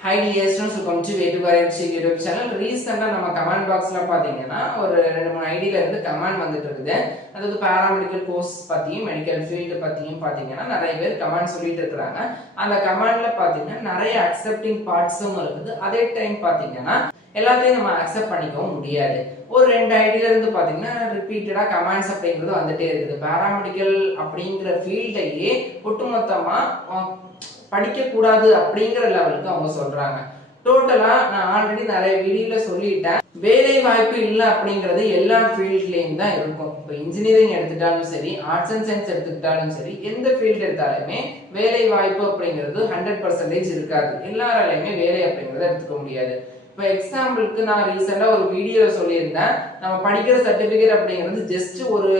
Hi dear students, welcome to Way to Guarantee YouTube channel. Recently நம்ம comment பாக்ஸ்ல பாத்தீங்கன்னா ஒரு 2-3 ஐடில இருந்து கமெண்ட் வந்துட்டு இருக்குது. அதாவது பாராமெடிக்கல் கோர்ஸ் பத்தியும் மெடிக்கல் ஃபீல்ட் பத்தியும் பாத்தீங்கன்னா நிறைய பேர் கமெண்ட் சொல்லிட்டு இருக்காங்க. அந்த கமெண்ட்ல பாத்தீங்கன்னா நிறைய அக்செப்டிங் பார்ட்ஸும் இருக்குது. அதே டைம் பாத்தீங்கன்னா எல்லாத்தையும் நம்ம அக்செப்ட் பண்ணிக்கவும் முடியாது. ஒரு 2 ஐடில இருந்து பாத்தீங்கன்னா ரிப்பீட்டடா கமெண்ட்ஸ் அப்படிங்கிறது வந்துட்டே இருக்குது. பாராமெடிக்கல் அப்படிங்கிற ஃபீல்டையே ஒட்டுமொத்தமா படிக்க கூடாது அப்படிங்கிற லெவலுக்கு அவங்க சொல்றாங்க. டோட்டலா நான் ஆல்ரெடி நிறைய வீடியோல சொல்லிட்டேன், வேலை வாய்ப்பு இல்லை அப்படிங்கிறது எல்லா ஃபீல்ட்லயும் தான் இருக்கும். இப்போ இன்ஜினியரிங் எடுத்துட்டாலும் சரி, ஆர்ட்ஸ் அண்ட் சயின்ஸ் எடுத்துக்கிட்டாலும் சரி, எந்த ஃபீல்டு எடுத்தாலுமே வேலை வாய்ப்பு அப்படிங்கிறது 100% இருக்காது. எல்லாராலையுமே வேலை அப்படிங்கிறத எடுத்துக்க முடியாது. இப்போ எக்ஸாம்பிளுக்கு நான் ரீசெண்டா ஒரு வீடியோல சொல்லியிருந்தேன், நம்ம படிக்கிற சர்டிபிகேட் அப்படிங்கிறது ஜஸ்ட் ஒரு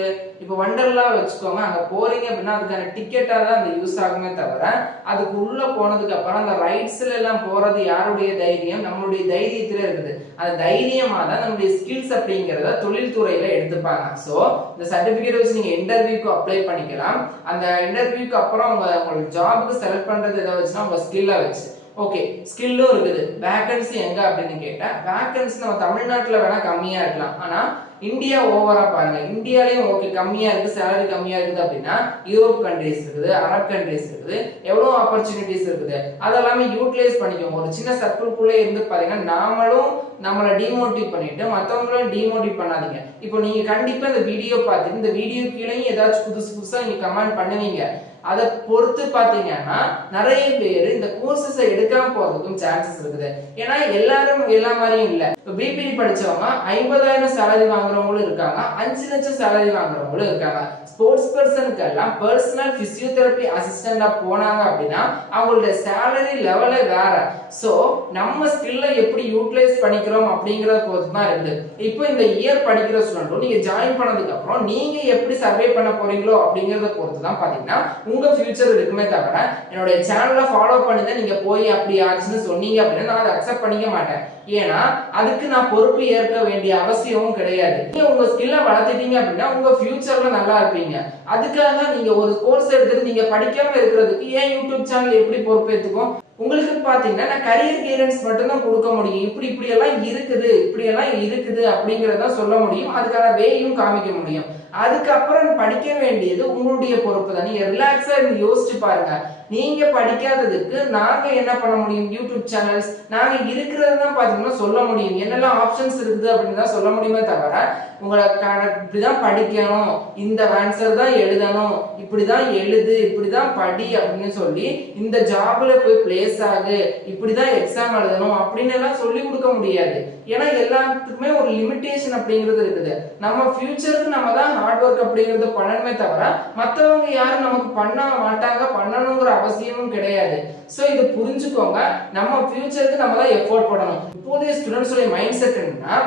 இப்போ வண்டர்லா வச்சுக்கோங்க, அங்க போறீங்க அப்படின்னா அதுக்கான டிக்கெட்டா தான் அந்த யூஸ் ஆகுமே தவிர அதுக்கு உள்ள போனதுக்கு அப்புறம் அந்த ரைட்ஸ்ல எல்லாம் போறது யாருடைய தைரியம்? நம்மளுடைய தைரியத்துல இருக்குது. அந்த தைரியமா தான் நம்மளுடைய ஸ்கில்ஸ் அப்படிங்கிறத தொழில்துறையில எடுத்துப்பாங்க. ஸோ இந்த சர்டிபிகேட் வச்சு நீங்க இன்டர்வியூக்கு அப்ளை பண்ணிக்கலாம். அந்த இன்டர்வியூக்கு அப்புறம் உங்களுக்கு ஜாபுக்கு செலக்ட் பண்றது எதை வச்சுன்னா உங்க ஸ்கில்லை வச்சு. ஓகே, ஸ்கில்லும் இருக்குது. வேகன்சி எங்க அப்படின்னு கேட்டா வேகன்சி நம்ம தமிழ்நாட்டுல வேணா கம்மியா இருக்கலாம், ஆனா இந்தியா ஓவரா பாருங்க, இந்தியாலயும் ஓகே கம்மியா இருக்கு, சேலரி கம்மியா இருக்குது அப்படின்னா யூரோப் கண்ட்ரிஸ் இருக்குது, அரப் கண்ட்ரிஸ் இருக்குது, எவ்வளவு ஆப்பர்ச்சுனிட்டிஸ் இருக்குது, அதெல்லாமே யூட்டிலைஸ் பண்ணிக்கோங்க. ஒரு சின்ன சர்க்கிள்குள்ளே இருந்து பாத்தீங்கன்னா நாமளும் நம்மளை டிமோட்டிவ் பண்ணிட்டு மற்றவங்களும் டிமோட்டிவ் பண்ணாதீங்க. இப்போ நீங்க கண்டிப்பா இந்த வீடியோ பார்த்துட்டு இந்த வீடியோ கீழே ஏதாச்சும் புதுசா நீங்க கமெண்ட் பண்ணுவீங்க. அதை பொறுத்து பாத்தீங்கன்னா நிறைய பேர் இந்த கோர்சஸ் எடுக்காம போறதுக்கும் சான்சஸ் இருக்குது. ஏன்னா எல்லாரும் எல்லா மாதிரியும் இல்ல. பிபிடி படிச்சவங்க 50,000 சேலரி வாங்குறவங்களும் இருக்காங்க, 5 லட்சம் சேலரி வாங்குறவங்களும் இருக்காங்க. ஸ்போர்ட்ஸ் பர்சனுக்கு எல்லாம் பர்சனல் பிசியோதெரபி அசிஸ்டண்டா போனாங்க அப்படின்னா அவங்களோட சேலரி லெவலே வேற. சோ நம்ம ஸ்கில்லை எப்படி யூட்டிலைஸ் பண்ணிக்கிறோம் அப்படிங்கறத பொறுத்து தான் இருக்குது. இப்போ இந்த இயர் படிக்கிற ஸ்டூடெண்ட் நீங்க ஜாயின் பண்ணதுக்கு அப்புறம் நீங்க எப்படி சர்வே பண்ண போறீங்களோ அப்படிங்கறத பொறுத்து தான் பாத்தீங்கன்னா உங்க ஃபியூச்சர் இருக்குமே தவிர என்னோட சேனலை ஃபாலோ பண்ணி தான் நீங்க போய் அப்படி ஆச்சுன்னு சொன்னீங்க அப்படின்னா நான் அதை அக்செப்ட் பண்ணிக்க மாட்டேன். ஏன்னா அதுக்கு நான் பொறுப்பு ஏற்க வேண்டிய அவசியமும் கிடையாது. நீங்க உங்க ஸ்கில்லை வளர்த்துட்டீங்க அப்படின்னா உங்க ஃபியூச்சர்ல நல்லா இருப்பீங்க. அதுக்காக நீங்க ஒரு கோர்ஸ் எடுத்துட்டு நீங்க படிக்காம இருக்கிறதுக்கு ஏன் யூடியூப் சேனல் எப்படி பொறுப்பு ஏத்துக்கும்? உங்களுக்கு பாத்தீங்கன்னா நான் கரியர் கைடன்ஸ் மட்டும் தான் கொடுக்க முடியும். இப்படி எல்லாம் இருக்குது அப்படிங்கறத சொல்ல முடியும், அதுக்கான வேயும் காமிக்க முடியும். அதுக்கப்புறம் படிக்க வேண்டியது உங்களுடைய பொறுப்பு தான். நீங்க ரிலாக்ஸா இருந்து யோசிச்சு பாருங்க, நீங்க படிக்காததுக்கு நாங்க என்ன பண்ண முடியும்? யூடியூப் சேனல்ஸ் நாங்க இருக்கிறது தான் பாத்தீங்கன்னா சொல்ல முடியும், என்னெல்லாம் ஆப்ஷன்ஸ் இருக்குது அப்படின்னு தான் சொல்ல முடியுமே தவிர உங்களை இப்படிதான் படிக்கணும், இந்த ஆன்சர் தான் எழுதணும், இப்படிதான் எழுது, இப்படிதான் படி அப்படின்னு சொல்லி இந்த ஜாப்ல போய் பிளேஸ் ஆகு, இப்படிதான் எக்ஸாம் எழுதணும் அப்படின்னு எல்லாம் சொல்லி கொடுக்க முடியாது. ஏன்னா எல்லாத்துக்குமே ஒரு லிமிடேஷன் அப்படிங்கிறது இருக்குது. நம்ம ஃபியூச்சருக்கு நம்ம தான் ஹார்ட் ஒர்க் அப்படிங்கிறது பண்ணணுமே தவிர மற்றவங்க யாரும் நமக்கு பண்ண மாட்டாங்க, பண்ணணுங்கிற அவசியமும் கிடையாது. சோ இது புரிஞ்சுக்கோங்க, நம்ம ஃபியூச்சருக்கு நம்ம தான் எஃபோர்ட் பண்ணணும். இப்போதைய ஸ்டூடெண்ட்ஸோட மைண்ட் செட் என்னன்னா,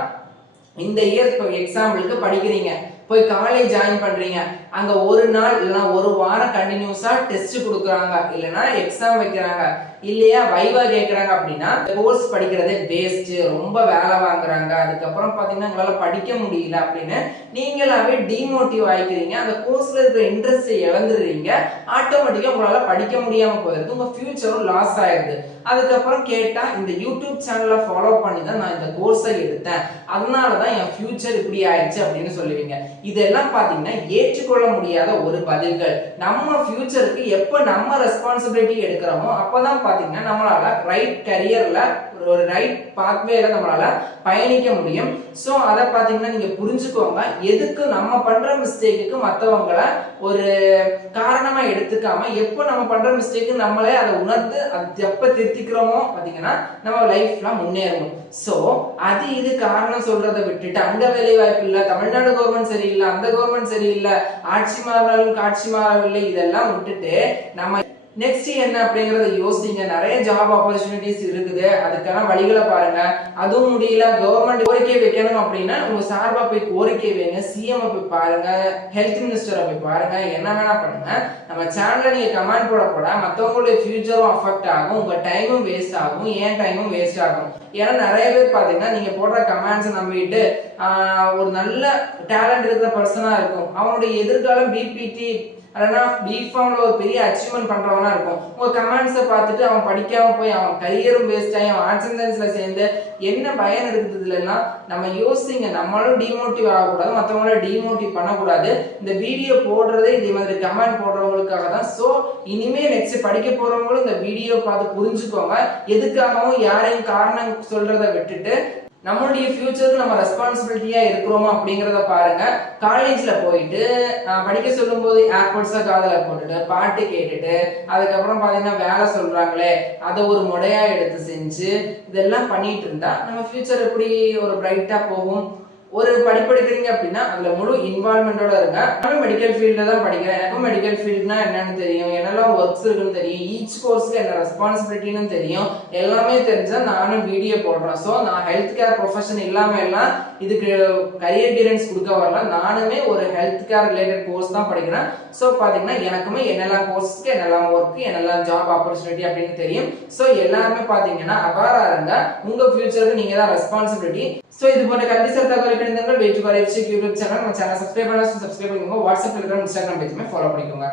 இந்த இயர் எக்ஸாம்பிளுக்கு படிக்கிறீங்க, போய் காலேஜ் ஜாயின் பண்றீங்க, அங்க ஒரு நாள் இல்லைன்னா ஒரு வாரம் கண்டினியூஸா டெஸ்ட் கொடுக்குறாங்க, இல்லைன்னா எக்ஸாம் வைக்கிறாங்க, இல்லையா வைவா கேட்கறாங்க அப்படின்னா கோர்ஸ் படிக்கிறதே வேஸ்ட், ரொம்ப வேலை வாங்குறாங்க, அதுக்கப்புறம் பாத்தீங்கன்னா உங்களால படிக்க முடியல அப்படின்னு நீங்களாவே டிமோட்டிவ் ஆயிக்கிறீங்க, அந்த கோர்ஸ்ல இருக்கிற இன்ட்ரெஸ்ட் இழந்துடுறீங்க, ஆட்டோமேட்டிக்கா உங்களால படிக்க முடியாம போயிருக்கு, உங்க ஃபியூச்சரும் லாஸ் ஆயிடுது. அதுக்கப்புறம் கேட்டா இந்த யூடியூப் சேனலை ஃபாலோ பண்ணி தான் நான் இந்த கோர்ஸை எடுத்தேன், அதனாலதான் என் ஃபியூச்சர் இப்படி ஆயிடுச்சு அப்படின்னு சொல்லுவீங்க. இதெல்லாம் பாத்தீங்கன்னா ஏற்றுக்கொள்ள முடியாத ஒரு பதில்கள். நம்ம ஃபியூச்சருக்கு எப்ப நம்ம ரெஸ்பான்சிபிலிட்டி எடுக்கிறோமோ அப்பதான் பாத்தீங்கன்னா நம்மளால ரைட் கரியர்ல ஒரு ரைட் பாத்வேல நம்மளால பயணிக்க முடியும். சோ அத பாத்தீங்கன்னா நீங்க புரிஞ்சுக்கோங்க, எதுக்கு நம்ம பண்ற மிஸ்டேக்குக்கு மத்தவங்களை ஒரு காரணமா எடுத்துக்காம எப்ப நம்ம பண்ற மிஸ்டேக்கு நம்மளே அதை உணர்ந்து அது எப்ப திருத்திக்கிறோமோ பாத்தீங்கன்னா நம்ம லைஃப்ல முன்னேறும். சோ அது இது காரணம் சொல்றதை விட்டுட்டு அங்க வேலை வாய்ப்பு இல்ல, தமிழ்நாடு கவர்மெண்ட் சரியில்லை, அந்த கவர்மெண்ட் சரியில்லை, ஆட்சி மாறினாலும் காட்சி மாறவில்லை, இதெல்லாம் விட்டுட்டு நம்ம நெக்ஸ்ட் என்ன அப்படிங்கறத யோசிங்க. நிறைய ஜாப் ஆப்பர்ச்சுனிட்டிஸ் இருக்குது, அதுக்கான வழிகளை பாருங்க. அதுவும் முடியல, கவர்மெண்ட் கோரிக்கை வைக்கணும் அப்படின்னா உங்க சார்பா போய் கோரிக்கை வைங்க, சிஎம் போய் பாருங்க, ஹெல்த் மினிஸ்டரை போய் பாருங்க, என்ன வேணா பண்ணுங்க. நம்ம சேனல்ல நீங்க கமெண்ட் போட மற்றவங்களுடைய ஃபியூச்சரும் அஃபெக்ட் ஆகும், உங்க டைமும் வேஸ்ட் ஆகும், ஏன் டைமும் வேஸ்ட் ஆகும். ஏன்னா நிறைய பேர் பாத்தீங்கன்னா நீங்க போடுற கமெண்ட்ஸ் நம்பிட்டு ஒரு நல்ல டேலண்ட் இருக்கிற பர்சனா இருக்கும், அவனுடைய எதிர்காலம் பிபிடி இல்லைன்னா பிஃபார்ம்ல ஒரு பெரிய அச்சீவ்மெண்ட் பண்றவனா இருக்கும். உங்க கமெண்ட்ஸை பார்த்துட்டு அவன் படிக்காம போய் அவன் கரியரும் வேஸ்ட் ஆகி அவன் ஆர்ட்ஸ் அண்ட் சயின்ஸ்ல சேர்ந்து என்ன பயன் இருக்குது இல்லைன்னா நம்ம யோசிங்க. நம்மளும் டிமோட்டிவ் ஆகக்கூடாது, மற்றவங்கள டிமோட்டிவ் பண்ணக்கூடாது. இந்த வீடியோ போடுறதே இதே மாதிரி கமெண்ட் போடுறவங்களுக்காக தான். ஸோ இனிமே நெக்ஸ்ட் படிக்க போறவங்களும் இந்த வீடியோ பார்த்து புரிஞ்சுக்கோங்க. எதுக்காகவும் யாரையும் காரணம் சொல்றதை விட்டுட்டு நம்மளுடைய ஃபியூச்சருக்கு நம்ம ரெஸ்பான்சிபிலிட்டியா இருக்கிறோமா அப்படிங்கிறத பாருங்க. காலேஜ்ல போயிட்டு படிக்க சொல்லும் போது ஏர்போர்ட்ஸை காதல போட்டுட்டு பாட்டு கேட்டுட்டு அதுக்கப்புறம் பாத்தீங்கன்னா வேலை சொல்றாங்களே அதை ஒரு முறையா எடுத்து செஞ்சு இதெல்லாம் பண்ணிட்டு இருந்தா நம்ம ஃபியூச்சர் எப்படி ஒரு பிரைட்டா போகும். ஒரு படிப்பெடுக்கிறீங்க அப்படின்னா அதுல முழு இன்வால்மெண்டோட இருங்க. நானும் மெடிக்கல் ஃபீல்ட்ல தான் படிக்கிறேன். எனக்கும் மெடிக்கல் ஃபீல்ட்னா என்னன்னு தெரியும், என்னெல்லாம் ஒர்க்ஸ் இருக்குன்னு தெரியும், ஈச் கோர்ஸ்க்கு என்ன ரெஸ்பான்சிபிலிட்டின்னு தெரியும். எல்லாமே தெரிஞ்சா நானும் வீடியோ போடுறேன். ஸோ நான் ஹெல்த் கேர் ப்ரொஃபஷன் இல்லாம எல்லாம் இதுக்கு கரியர் கைடன்ஸ் கொடுக்க வரலாம். நானுமே ஒரு ஹெல்த் கேர் ரிலேட்டட் கோர்ஸ் தான் படிக்கிறேன். ஸோ பாத்தீங்கன்னா எனக்குமே என்னெல்லாம் கோர்ஸ்க்கு என்னெல்லாம் ஒர்க் என்னெல்லாம் ஜாப் ஆப்பர்ச்சுனிட்டி அப்படின்னு தெரியும். ஸோ எல்லாருமே பாத்தீங்கன்னா அவேரா இருங்க. உங்க ஃபியூச்சருக்கு நீங்க தான் ரெஸ்பான்சிபிலிட்டி. ஸோ இது போன்ற கல்விசார் தகவல் யூடியூப் சேனல் நம்ம சேனல் சப்ஸ்கிரைப் பண்ணுங்க. வாட்ஸ்அப், டெலிகிராம், இன்ஸ்டாகிராம் பேஜுமே ஃபாலோ பண்ணிக்கோங்க.